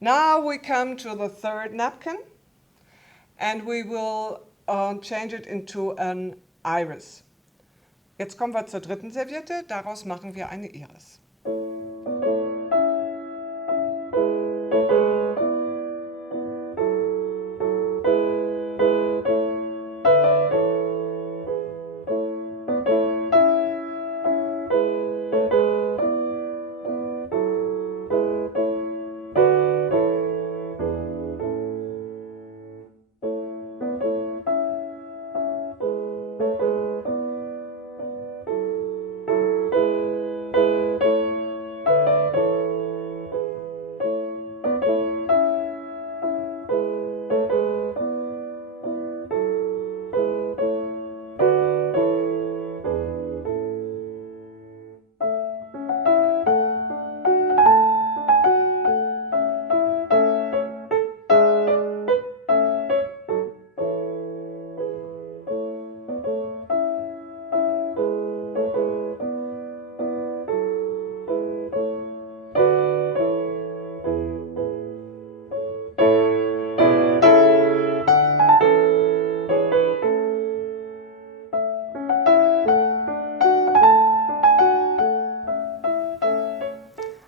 Now we come to the third napkin and we will change it into an iris. Jetzt kommen wir zur dritten Serviette, daraus machen wir eine Iris.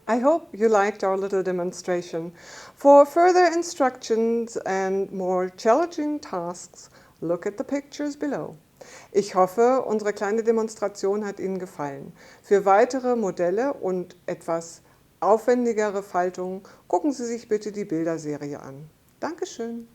I hope you liked our little demonstration. For further instructions and more challenging tasks, look at the pictures below. Ich hoffe, unsere kleine Demonstration hat Ihnen gefallen. Für weitere Modelle und etwas aufwendigere Faltungen gucken Sie sich bitte die Bilderserie an. Dankeschön!